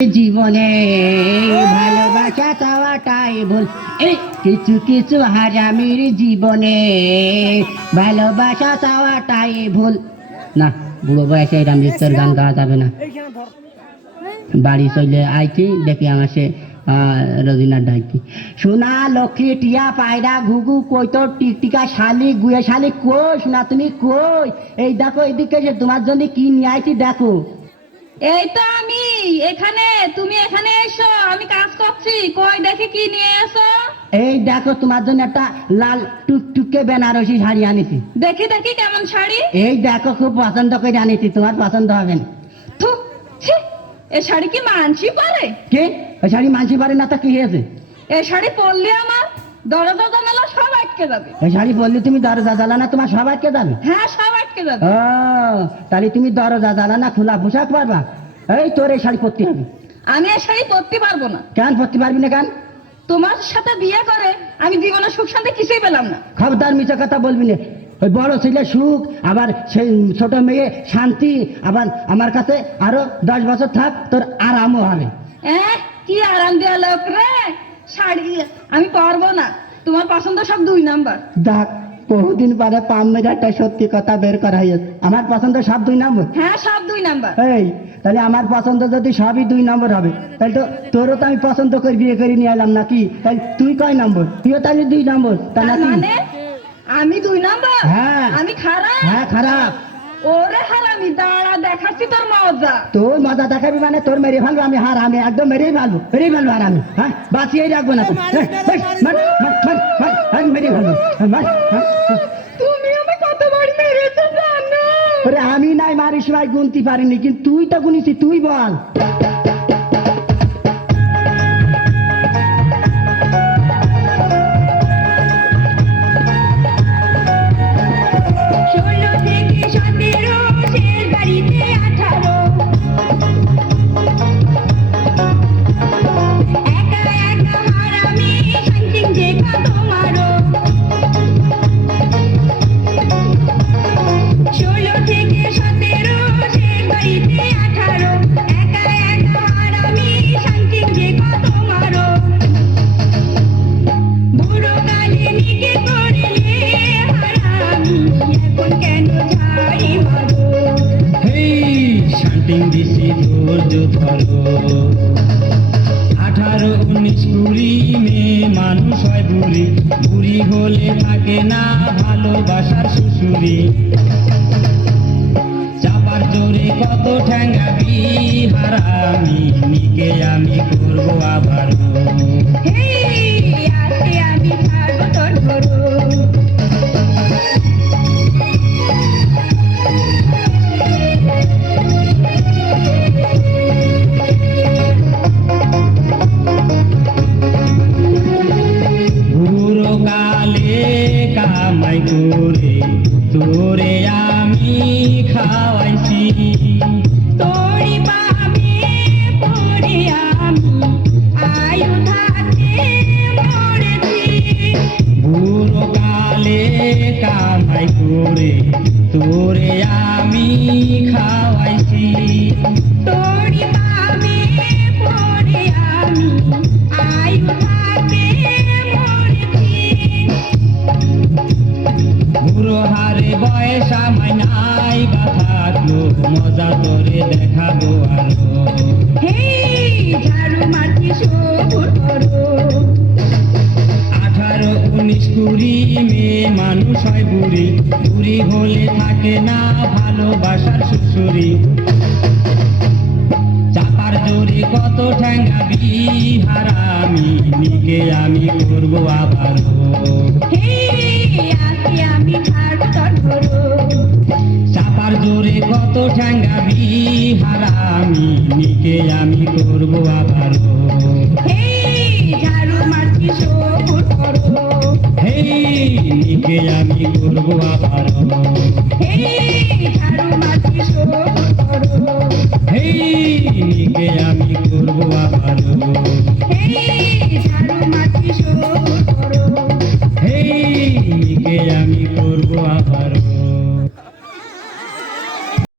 জীবনে ভালোবাসা চাওয়াটাই ভুল, এই কিছু কিছু হারামির জীবনে ভালোবাসা চাওয়াটাই ভুল। না, বুড়ো বয়সে এরম নৃত্যের গান গাওয়া যাবে না। বাড়ি চলে আইছি, দেখি আমার সে রবিনার ডাইকি সোনা লক্ষ্মী টিয়া পায়রা ঘুঘু কই তোর টিকটিকা শালি গুয়ে শালি কই সোনা তুমি কই? এই দেখো এদিকে যে তোমার জন্য কি নিয়ে আইছি দেখো। এই তো আমি এখানে, তুমি এখানে এসো, আমি কাজ করছি। কই দেখি কি নিয়ে এসো। এই দেখো তোমার জন্য একটা লাল টুকটুকে বেনারসি শাড়ি আনিছি। দেখি দেখি কেমন শাড়ি। এই দেখো খুব পছন্দ করে আনিছি, তোমার পছন্দ হবে না। থু, ছি, এ শাড়ি কি মানছি পারে? কে ওই শাড়ি মানছি পারে না? তা কি হয়েছে? এই শাড়ি পরলে আমার দরজা জানালা সব আটকে যাবে। এই শাড়ি পরলে তুমি দরজা জ্বালানা তোমার সব আটকে যাবে? হ্যাঁ, সব আটকে যাবে। ও তাহলে তুমি দরজা জ্বালানা খোলা পোশাক পারবা? এই তোর এই শাড়ি পরতে হবে। আমি এই শাড়ি পরতে পারবো না। কেন পরতে পারবি না কেন? তোমার সাথে বিয়ে করে আমি জীবনে সুখ শান্তি কিছুই পেলাম না। খবরদার মিথ্যা কথা বলবি না। ওই বড় ছেলে সুখ, আবার সেই ছোট মেয়ে শান্তি, আবার আমার কাছে আরো 10 বছর থাক, তোর আরামও হবে। কি আরাম দেওয়া লোক রে। শাড়ি আমি পারবো না, তোমার পছন্দ সব 2 নাম্বার। দেখ, বহুদিন পরে পাম মেরে একটা সত্যি কথা বের করা হয়েছে। আমার পছন্দ সব 2 নম্বর। হ্যাঁ, সব 2 নাম্বার। এই তাহলে আমার পছন্দ যদি সবই 2 নম্বর হবে, তাহলে তো তোরও তো আমি পছন্দ করে বিয়ে করে নিয়ে এলাম নাকি? তাহলে তুই কয় নম্বর? তুইও তাহলে 2 নম্বর, তা নাকি? মানে আমি 2 নাম্বার? হ্যাঁ। আমি খারাপ? হ্যাঁ, খারাপ। ওরে হারামি, দাঁড়া দেখাচ্ছি তোর মজা। তোর মজা দেখাবি মানে তোর মেরে ফেলবো আমি। হার আমি একদম মেরেই ফেলবো, মেরেই ফেলবো। আর আমি হ্যাঁ বাঁচিয়েই রাখবো না। মেরে ফেলবো। তুমি আমি কতবার মেরেছো জানো? ওরে আমি নাই মারিস ভাই, গুনতে পারিনি, কিন্তু তুই তো গুনিছি, তুই বল। ধরো 18, 19, 20 মেয়ে মানুষ হয় বুড়ি, বুড়ি হলে থাকে না ভালোবাসার শ্বশুরি। চাপার জোরে কত ঠ্যাঙ্গাবি হারামি, নিকে আমি করবো আবার। আমি ছাড়বো তোর ধরো। কামাই করে তোরে আমি খাওয়াইছি, তোরি পাবে পরে আমি আয়ু থাকতে মরেছি। বুড়ো কালে কামাই করে তোরে আমি খাওয়াইছি, তোরি পাবে পরে আমি আয়ু থাকতে মরেছি। বুড়ো হারে বয়স আমায় নাই বা থাকলো, মজা তোরে দেখাবো আরো। ঝাড়ু মারছি সবুর করো। 18, 19, 20 মেয়ে মানুষ হয় বুড়ি, বুড়ি হলে থাকে না ভালোবাসার শ্বশুরি। চাপার জোরে কত ঠ্যাঙ্গাবি হারামি, নিকে আমি করবো আবার। আমি ছাড়বো তোর ধরো। চাপার জোরে কত ঠ্যাঙ্গাবি হারামি, নিকে আমি করবো আবার। ঝাড়ু মারছি সবুর করো। নিকে আমি করবো আবার। ঝাড়ু মারছি সবুর করো। নিকে আমি